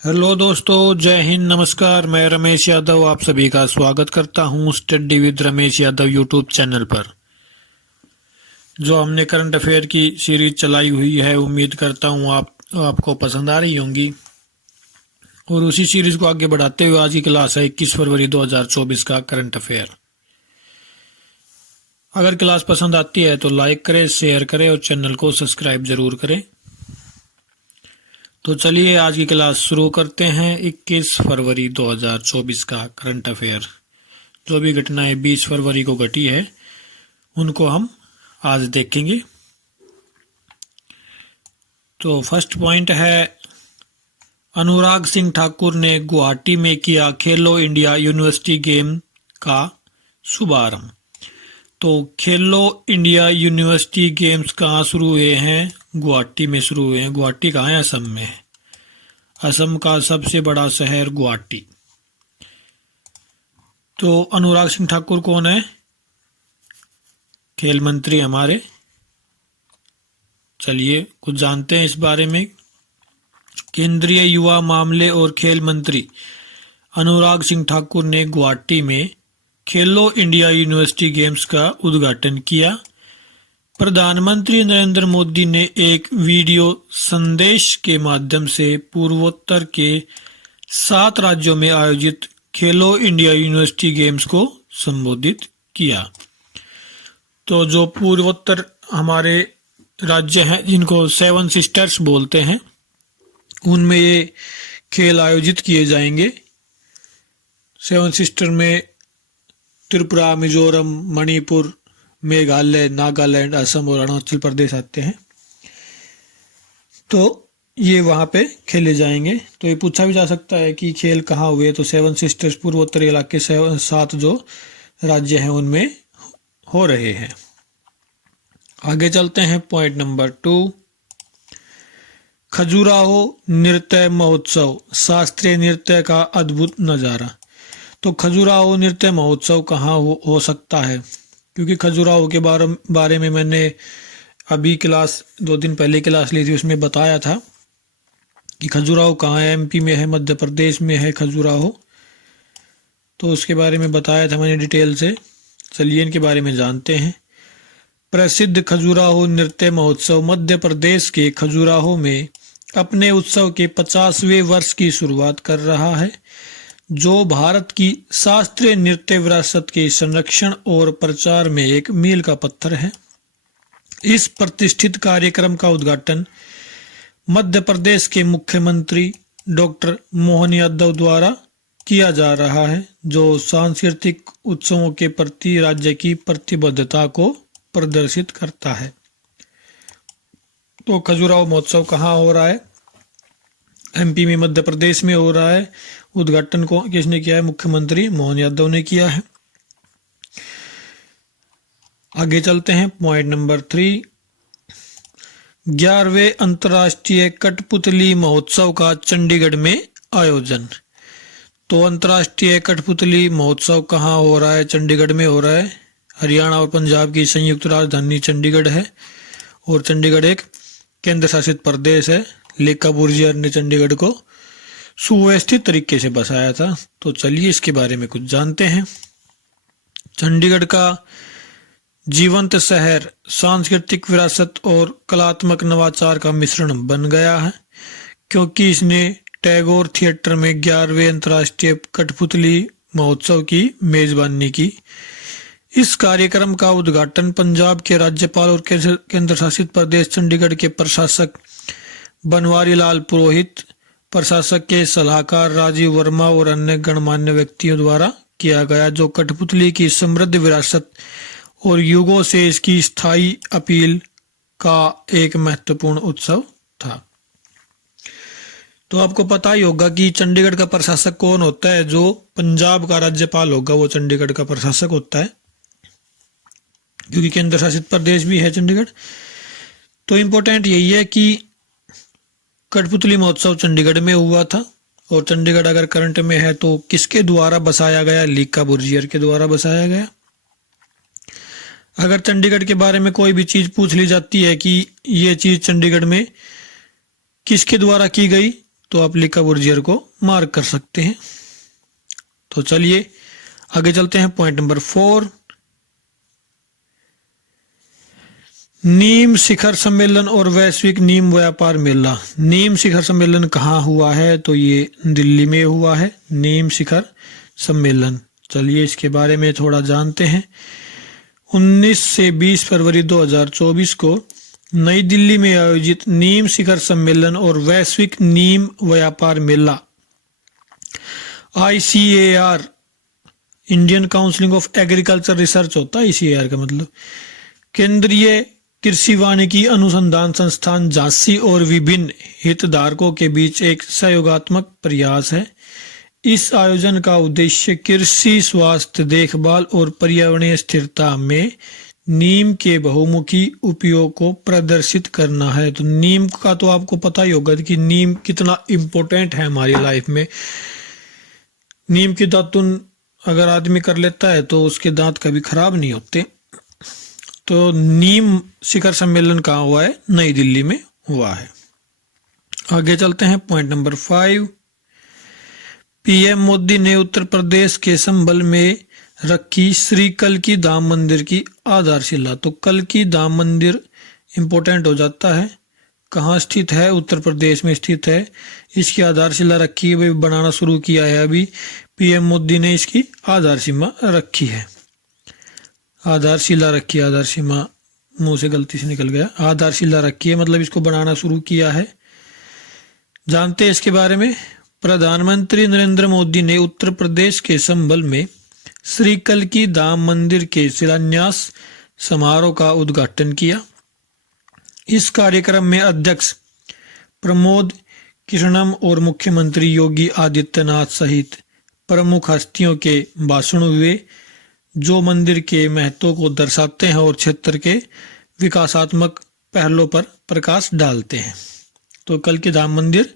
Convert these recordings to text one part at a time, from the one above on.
Hello दोस्तों, जय हिंद, नमस्कार। मैं रमेश यादव आप सभी का स्वागत करता हूं study with Ramesh Yadav YouTube channel पर। जो हमने करंट अफेयर की सीरीज चलाई हुई है, उम्मीद करता हूं आपको पसंद आ रही होंगी। और उसी सीरीज को आगे बढ़ाते हुए आज की क्लास है 21 फरवरी 2024 का करंट अफेयर। अगर क्लास पसंद आती है तो लाइक करें, शेयर करें और चैनल को सब्सक्राइब जरूर करें। तो चलिए आज की क्लास शुरू करते हैं। 21 फरवरी 2024 का करंट अफेयर। जो भी घटनाएं 20 फरवरी को घटी है उनको हम आज देखेंगे। तो फर्स्ट पॉइंट है, अनुराग सिंह ठाकुर ने गुवाहाटी में किया खेलो इंडिया यूनिवर्सिटी गेम का शुभारंभ। तो खेलो इंडिया यूनिवर्सिटी गेम्स कहाँ शुरू हुए हैं? गुवाहाटी में शुरू हुए हैं। गुवाहाटी कहाँ है? असम में है। असम का सबसे बड़ा शहर गुवाहाटी। तो अनुराग सिंह ठाकुर कौन है? खेल मंत्री हमारे। चलिए कुछ जानते हैं इस बारे में। केंद्रीय युवा मामले और खेल मंत्री अनुराग सिंह ठाकुर ने गुवाहाटी में खेलो इंडिया यूनिवर्सिटी गेम्स का उद्घाटन किया। प्रधानमंत्री नरेंद्र मोदी ने एक वीडियो संदेश के माध्यम से पूर्वोत्तर के 7 राज्यों में आयोजित खेलो इंडिया यूनिवर्सिटी गेम्स को संबोधित किया। तो जो पूर्वोत्तर हमारे राज्य हैं, जिनको 7 सिस्टर्स बोलते हैं, उनमें ये खेल आयोजित किए जाएंगे। 7 सिस्टर में त्रिपुरा, मिजोरम, मणिपुर, मेघालय, नागालैंड, असम और अरुणाचल प्रदेश आते हैं। तो ये वहाँ पे खेले जाएंगे। तो ये पूछा भी जा सकता है कि खेल कहाँ हुए। तो 7 सिस्टर्स पूर्वोत्तर इलाके 7 जो राज्य हैं उनमें हो रहे हैं। आगे चलते हैं पॉइंट नंबर 2, खजुराहो नृत्य महोत्सव, शास्त्रीय नृत्य का अद्भुत नज़ारा। तो खजुराहो नृत्य महोत्सव कहाँ हो सकता है? क्योंकि खजुराहो के बारे में मैंने अभी 2 दिन पहले क्लास ली थी, उसमें बताया था कि खजुराहो कहाँ है। एमपी में है, मध्य प्रदेश में है खजुराहो। तो उसके बारे में बताया था मैंने डिटेल से। चलिए इनके बारे में जानते हैं। प्रसिद्ध खजुराहो नृत्य महोत्सव मध्य प्रदेश के खजुराहो में अपने उत्सव के 50वें वर्ष की शुरुआत कर रहा है, जो भारत की शास्त्रीय नृत्य विरासत के संरक्षण और प्रचार में एक मील का पत्थर है। इस प्रतिष्ठित कार्यक्रम का उद्घाटन मध्य प्रदेश के मुख्यमंत्री डॉक्टर मोहन यादव द्वारा किया जा रहा है, जो सांस्कृतिक उत्सवों के प्रति राज्य की प्रतिबद्धता को प्रदर्शित करता है। तो खजुराहो महोत्सव कहाँ हो रहा है? एमपी में, मध्य प्रदेश में हो रहा है। उद्घाटन को किसने किया है? मुख्यमंत्री मोहन यादव ने किया है। आगे चलते हैं पॉइंट नंबर 3, 11वें अंतर्राष्ट्रीय कठपुतली महोत्सव का चंडीगढ़ में आयोजन। तो अंतर्राष्ट्रीय कठपुतली महोत्सव कहाँ हो रहा है? चंडीगढ़ में हो रहा है। हरियाणा और पंजाब की संयुक्त राजधानी चंडीगढ़ है और चंडीगढ़ एक केंद्र शासित प्रदेश है। लेका बुर्जियर ने चंडीगढ़ को सुव्यवस्थित तरीके से बसाया था। तो चलिए इसके बारे में कुछ जानते हैं। चंडीगढ़ का जीवंत शहर सांस्कृतिक विरासत और कलात्मक नवाचार का मिश्रण बन गया है, क्योंकि इसने टैगोर थिएटर में 11वें अंतर्राष्ट्रीय कठपुतली महोत्सव की मेजबानी की। इस कार्यक्रम का उद्घाटन पंजाब के राज्यपाल और केंद्र शासित प्रदेश चंडीगढ़ के प्रशासक बनवारी लाल पुरोहित, प्रशासक के सलाहकार राजीव वर्मा और अन्य गणमान्य व्यक्तियों द्वारा किया गया, जो कठपुतली की समृद्ध विरासत और युगों से इसकी स्थायी अपील का एक महत्वपूर्ण उत्सव था। तो आपको पता ही होगा कि चंडीगढ़ का प्रशासक कौन होता है? जो पंजाब का राज्यपाल होगा वो चंडीगढ़ का प्रशासक होता है, क्योंकि केंद्र शासित प्रदेश भी है चंडीगढ़। तो इम्पोर्टेंट यही है कि कठपुतली महोत्सव चंडीगढ़ में हुआ था। और चंडीगढ़ अगर करंट में है तो किसके द्वारा बसाया गया? लीका बुर्जियर के द्वारा बसाया गया। अगर चंडीगढ़ के बारे में कोई भी चीज पूछ ली जाती है कि ये चीज चंडीगढ़ में किसके द्वारा की गई, तो आप लिकाबुर्जियर को मार्क कर सकते हैं। तो चलिए आगे चलते हैं। पॉइंट नंबर 4, नीम शिखर सम्मेलन और वैश्विक नीम व्यापार मेला। नीम शिखर सम्मेलन कहाँ हुआ है? तो ये दिल्ली में हुआ है, नीम शिखर सम्मेलन। चलिए इसके बारे में थोड़ा जानते हैं। 19 से 20 फरवरी 2024 को नई दिल्ली में आयोजित नीम शिखर सम्मेलन और वैश्विक नीम व्यापार मेला ICAR, Indian council of agriculture research होता है ICAR का मतलब, केंद्रीय कृषि वानिकी अनुसंधान संस्थान झांसी और विभिन्न हितधारकों के बीच एक सहयोगात्मक प्रयास है। इस आयोजन का उद्देश्य कृषि, स्वास्थ्य देखभाल और पर्यावरणीय स्थिरता में नीम के बहुमुखी उपयोग को प्रदर्शित करना है। तो नीम का तो आपको पता ही होगा कि नीम कितना इम्पोर्टेंट है हमारी लाइफ में। नीम की दातुन अगर आदमी कर लेता है तो उसके दांत कभी खराब नहीं होते। तो नीम शिखर सम्मेलन कहाँ हुआ है? नई दिल्ली में हुआ है। आगे चलते हैं। पॉइंट नंबर 5, PM मोदी ने उत्तर प्रदेश के संभल में रखी श्री कल्की धाम मंदिर की आधारशिला। तो कल्की धाम मंदिर इंपॉर्टेंट हो जाता है। कहाँ स्थित है? उत्तर प्रदेश में स्थित है। इसकी आधारशिला रखी है, बनाना शुरू किया है अभी। PM मोदी ने इसकी आधारशिला रखी है। आधारशिला रखी, आधारशिला मुंह से गलती से निकल गया। आधारशिला रखी है मतलब इसको बनाना शुरू किया है। जानते हैं इसके बारे में। प्रधानमंत्री नरेंद्र मोदी ने उत्तर प्रदेश के संभल में श्री कल्की धाम मंदिर के शिलान्यास समारोह का उद्घाटन किया। इस कार्यक्रम में अध्यक्ष प्रमोद कृष्णम और मुख्यमंत्री योगी आदित्यनाथ सहित प्रमुख हस्तियों के भाषण हुए, जो मंदिर के महत्व को दर्शाते हैं और क्षेत्र के विकासात्मक पहलों पर प्रकाश डालते हैं। तो कल्की धाम मंदिर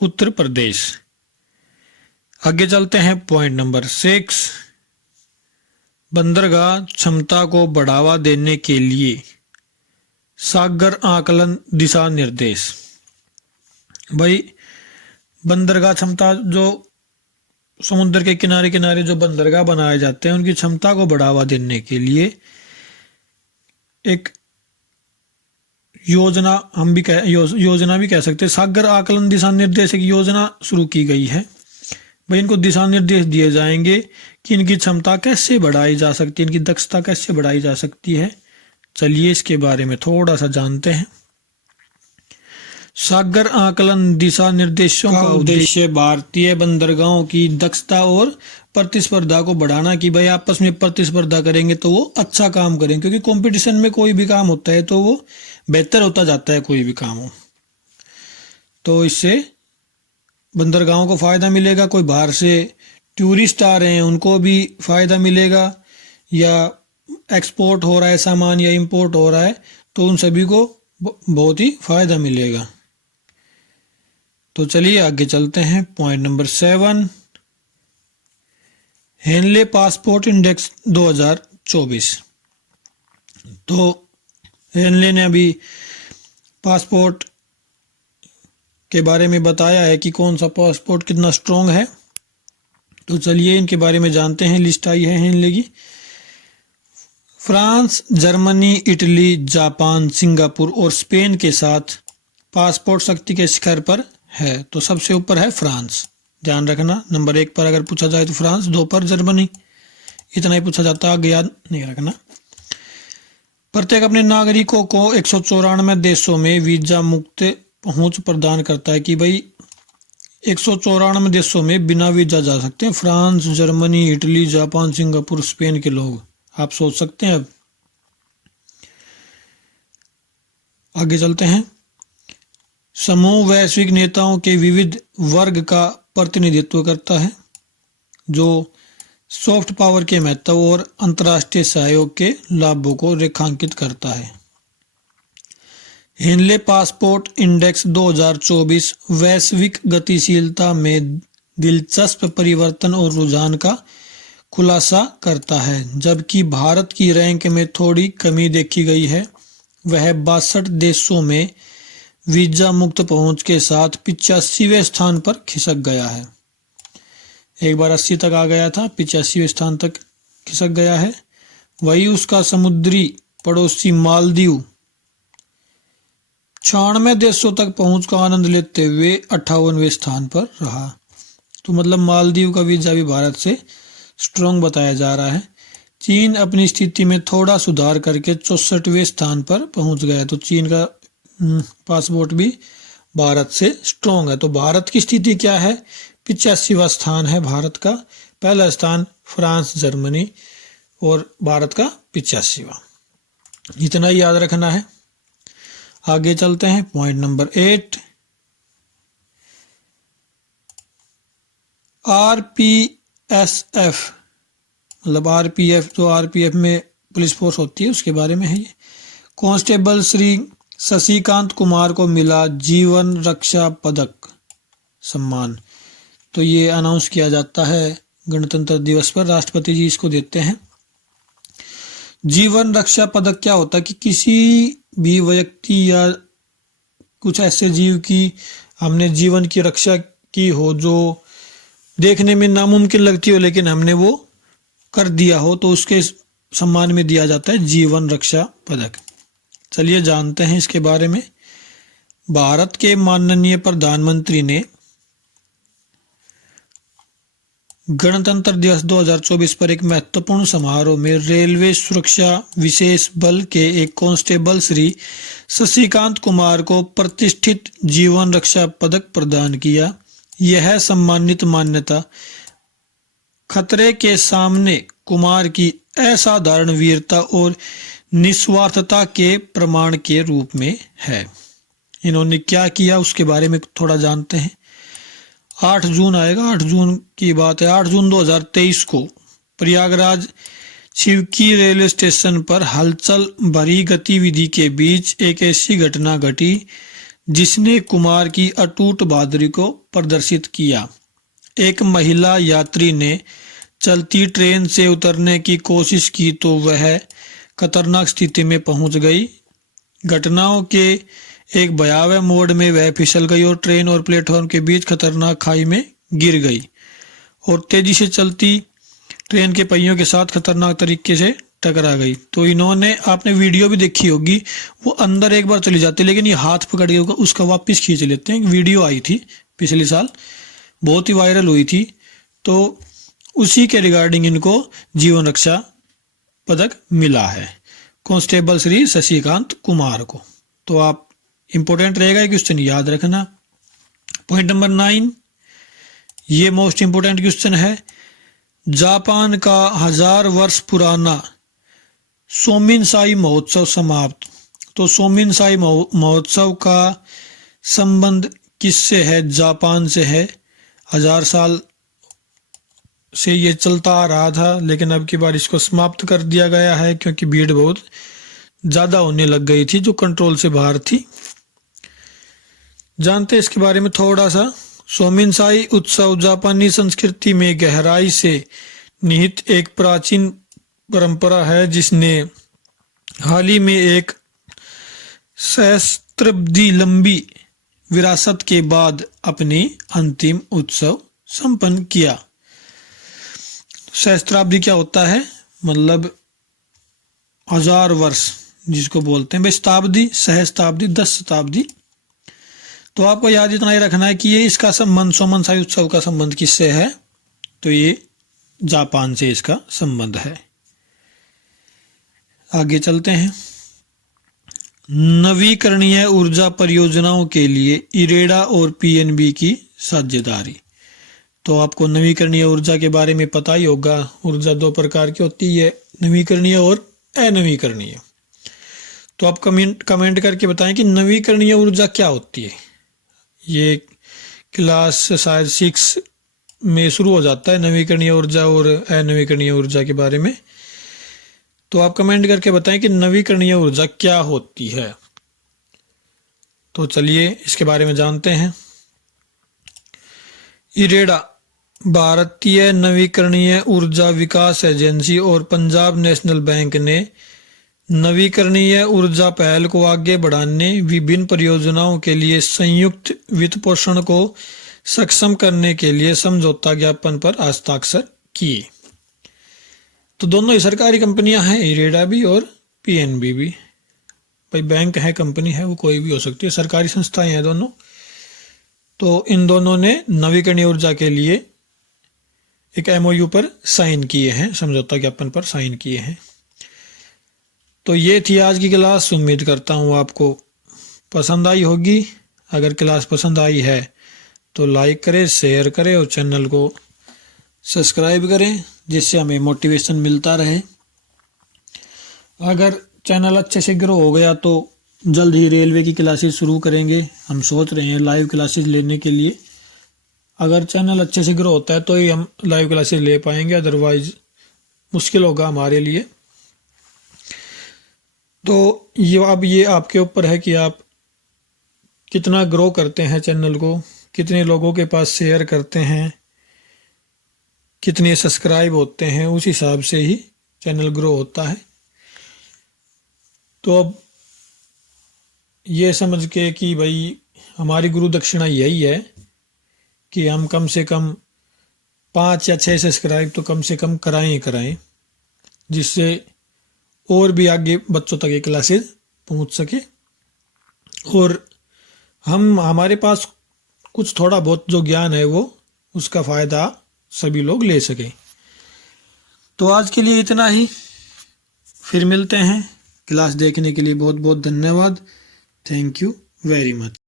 उत्तर प्रदेश। आगे चलते हैं। पॉइंट नंबर 6, बंदरगाह क्षमता को बढ़ावा देने के लिए सागर आकलन दिशा निर्देश। भाई बंदरगाह क्षमता, जो समुद्र के किनारे किनारे जो बंदरगाह बनाए जाते हैं उनकी क्षमता को बढ़ावा देने के लिए एक योजना, हम भी योजना भी कह सकते हैं, सागर आकलन दिशा निर्देश एक योजना शुरू की गई है। भाई इनको दिशा निर्देश दिए जाएंगे कि इनकी क्षमता कैसे बढ़ाई जा सकती है, इनकी दक्षता कैसे बढ़ाई जा सकती है। चलिए इसके बारे में थोड़ा सा जानते हैं। सागर आकलन दिशा निर्देशों का उद्देश्य भारतीय बंदरगाहों की दक्षता और प्रतिस्पर्धा को बढ़ाना, कि भाई आपस में प्रतिस्पर्धा करेंगे तो वो अच्छा काम करेंगे, क्योंकि कंपटीशन में कोई भी काम होता है तो वो बेहतर होता जाता है, कोई भी काम हो। तो इससे बंदरगाहों को फायदा मिलेगा। कोई बाहर से टूरिस्ट आ रहे हैं उनको भी फायदा मिलेगा, या एक्सपोर्ट हो रहा है सामान या इंपोर्ट हो रहा है तो उन सभी को बहुत ही फायदा मिलेगा। तो चलिए आगे चलते हैं। Point number 7, Henley passport index 2024। तो हेनले ने अभी पासपोर्ट के बारे में बताया है कि कौन सा पासपोर्ट कितना स्ट्रॉन्ग है। तो चलिए इनके बारे में जानते हैं। लिस्ट आई है हेनले की। France, Germany, Italy, Japan, Singapore और स्पेन के साथ पासपोर्ट शक्ति के शिखर पर है। तो सबसे ऊपर है फ्रांस, ध्यान रखना। नंबर 1 पर अगर पूछा जाए तो फ्रांस, 2 पर जर्मनी, इतना ही पूछा जाता है, आगे याद नहीं रखना। प्रत्येक अपने नागरिकों को 194 देशों में वीजा मुक्त पहुंच प्रदान करता है, कि भाई 194 देशों में बिना वीजा जा सकते हैं। France, Germany, Italy, Japan, Singapore, Spain के लोग, आप सोच सकते हैं। अब आगे चलते हैं। समूह वैश्विक नेताओं के विविध वर्ग का प्रतिनिधित्व करता है, जो सॉफ्ट पावर के महत्व और अंतर्राष्ट्रीय सहयोग के लाभों को रेखांकित करता है। हेनले पासपोर्ट इंडेक्स 2024 वैश्विक गतिशीलता में दिलचस्प परिवर्तन और रुझान का खुलासा करता है। जबकि भारत की रैंक में थोड़ी कमी देखी गई है, वह 62 देशों में वीजा मुक्त पहुंच के साथ 85वें स्थान पर खिसक गया है। एक बार 80 तक आ गया था, 85वें स्थान तक खिसक गया है। वही उसका समुद्री पड़ोसी मालदीव 96 देशों तक पहुंच का आनंद लेते हुए 58वें स्थान पर रहा। तो मतलब मालदीव का वीजा भी भारत से स्ट्रॉन्ग बताया जा रहा है। चीन अपनी स्थिति में थोड़ा सुधार करके 64वें स्थान पर पहुंच गया। तो चीन का पासपोर्ट भी भारत से स्ट्रॉन्ग है। तो भारत की स्थिति क्या है? 85वां स्थान है भारत का। पहला स्थान फ्रांस, जर्मनी और भारत का 85वां। इतना ही याद रखना है। आगे चलते हैं। पॉइंट नंबर 8, आरपीएसएफ मतलब आरपीएफ, जो आरपीएफ में पुलिस फोर्स होती है उसके बारे में है ये। कांस्टेबल श्री शशिकांत कुमार को मिला जीवन रक्षा पदक सम्मान। तो ये अनाउंस किया जाता है गणतंत्र दिवस पर, राष्ट्रपति जी इसको देते हैं। जीवन रक्षा पदक क्या होता है कि किसी भी व्यक्ति या कुछ ऐसे जीव की हमने जीवन की रक्षा की हो जो देखने में नामुमकिन लगती हो, लेकिन हमने वो कर दिया हो, तो उसके सम्मान में दिया जाता है जीवन रक्षा पदक। चलिए जानते हैं इसके बारे में। भारत के माननीय प्रधानमंत्री ने गणतंत्र दिवस 2024 पर एक महत्वपूर्ण समारोह में रेलवे सुरक्षा विशेष बल के एक कांस्टेबल श्री शशिकांत कुमार को प्रतिष्ठित जीवन रक्षा पदक प्रदान किया। यह सम्मानित मान्यता खतरे के सामने कुमार की असाधारण वीरता और निस्वार्थता के प्रमाण के रूप में है। इन्होंने क्या किया उसके बारे में थोड़ा जानते हैं। 8 जून आएगा, 8 जून की बात है। 8 जून 2023 को प्रयागराज शिवकी रेलवे स्टेशन पर हलचल भरी गतिविधि के बीच एक ऐसी घटना घटी जिसने कुमार की अटूट बहादुरी को प्रदर्शित किया। एक महिला यात्री ने चलती ट्रेन से उतरने की कोशिश की तो वह खतरनाक स्थिति में पहुंच गई। घटनाओं के एक भयावह मोड़ में वह फिसल गई और ट्रेन और प्लेटफॉर्म के बीच खतरनाक खाई में गिर गई और तेजी से चलती ट्रेन के पहियों के साथ खतरनाक तरीके से टकरा गई। तो इन्होंने, आपने वीडियो भी देखी होगी, वो अंदर एक बार चली जाती है लेकिन ये हाथ पकड़ के उसका वापस खींच लेते हैं। वीडियो आई थी पिछले साल, बहुत ही वायरल हुई थी। तो उसी के रिगार्डिंग इनको जीवन रक्षा पदक मिला है, कांस्टेबल श्री शशिकांत कुमार को। तो आप इंपॉर्टेंट रहेगा कि क्वेश्चन याद रखना। पॉइंट नंबर 9, ये मोस्ट इंपोर्टेंट क्वेश्चन है। जापान का 1000 वर्ष पुराना सोमिनसाई महोत्सव समाप्त। तो सोमिनसाई महोत्सव का संबंध किससे है? जापान से है। 1000 साल से ये चलता आ रहा था, लेकिन अब की बार इसको समाप्त कर दिया गया है क्योंकि भीड़ बहुत ज्यादा होने लग गई थी जो कंट्रोल से बाहर थी। जानते हैं इसके बारे में थोड़ा सा। सोमिनसाई उत्सव जापानी संस्कृति में गहराई से निहित एक प्राचीन परंपरा है जिसने हाल ही में एक सहस्त्राब्दी लंबी विरासत के बाद अपनी अंतिम उत्सव संपन्न किया। सहस्त्राब्दी क्या होता है? मतलब 1000 वर्ष जिसको बोलते हैं। भाई शताब्दी, सहस्त्राब्दी, 10 शताब्दी। तो आपको याद इतना ही रखना है कि ये इसका संबंध, सोमनसाई उत्सव का संबंध किससे है? तो ये जापान से इसका संबंध है। आगे चलते हैं। नवीकरणीय ऊर्जा परियोजनाओं के लिए इरेडा और पीएनबी की साझेदारी। तो आपको नवीकरणीय ऊर्जा के बारे में पता ही होगा। ऊर्जा 2 प्रकार की होती है, नवीकरणीय और अनवीकरणीय। तो आप कमेंट करके बताएं कि नवीकरणीय ऊर्जा क्या होती है। ये क्लास शायद 6 में शुरू हो जाता है नवीकरणीय ऊर्जा और अनवीकरणीय ऊर्जा के बारे में। तो आप कमेंट करके बताएं कि नवीकरणीय ऊर्जा क्या होती है। तो चलिए इसके बारे में जानते हैं। इरेडा भारतीय नवीकरणीय ऊर्जा विकास एजेंसी और पंजाब नेशनल बैंक ने नवीकरणीय ऊर्जा पहल को आगे बढ़ाने, विभिन्न परियोजनाओं के लिए संयुक्त वित्त पोषण को सक्षम करने के लिए समझौता ज्ञापन पर हस्ताक्षर किए। तो दोनों ही सरकारी कंपनियां हैं, इरेडा भी और पीएनबी भी। भाई बैंक है, कंपनी है, वो कोई भी हो सकती है, सरकारी संस्थाएं हैं दोनों। तो इन दोनों ने नवीकरणीय ऊर्जा के लिए एक एमओयू पर साइन किए हैं, समझौता ज्ञापन पर साइन किए हैं। तो ये थी आज की क्लास। उम्मीद करता हूँ आपको पसंद आई होगी। अगर क्लास पसंद आई है तो लाइक करें, शेयर करें और चैनल को सब्सक्राइब करें, जिससे हमें मोटिवेशन मिलता रहे। अगर चैनल अच्छे से ग्रो हो गया तो जल्द ही रेलवे की क्लासेस शुरू करेंगे। हम सोच रहे हैं लाइव क्लासेस लेने के लिए। अगर चैनल अच्छे से ग्रो होता है तो ही हम लाइव क्लासेस ले पाएंगे, अदरवाइज मुश्किल होगा हमारे लिए। तो ये आपके ऊपर है कि आप कितना ग्रो करते हैं चैनल को, कितने लोगों के पास शेयर करते हैं, कितने सब्सक्राइब होते हैं, उस हिसाब से ही चैनल ग्रो होता है। तो अब ये समझ के कि भाई हमारी गुरु दक्षिणा यही है कि हम कम से कम 5 या 6 सब्सक्राइब तो कम से कम कराएं, जिससे और भी आगे बच्चों तक ये क्लासेस पहुंच सके और हमारे पास कुछ थोड़ा बहुत जो ज्ञान है वो उसका फ़ायदा सभी लोग ले सकें। तो आज के लिए इतना ही, फिर मिलते हैं। क्लास देखने के लिए बहुत बहुत धन्यवाद। Thank you very much.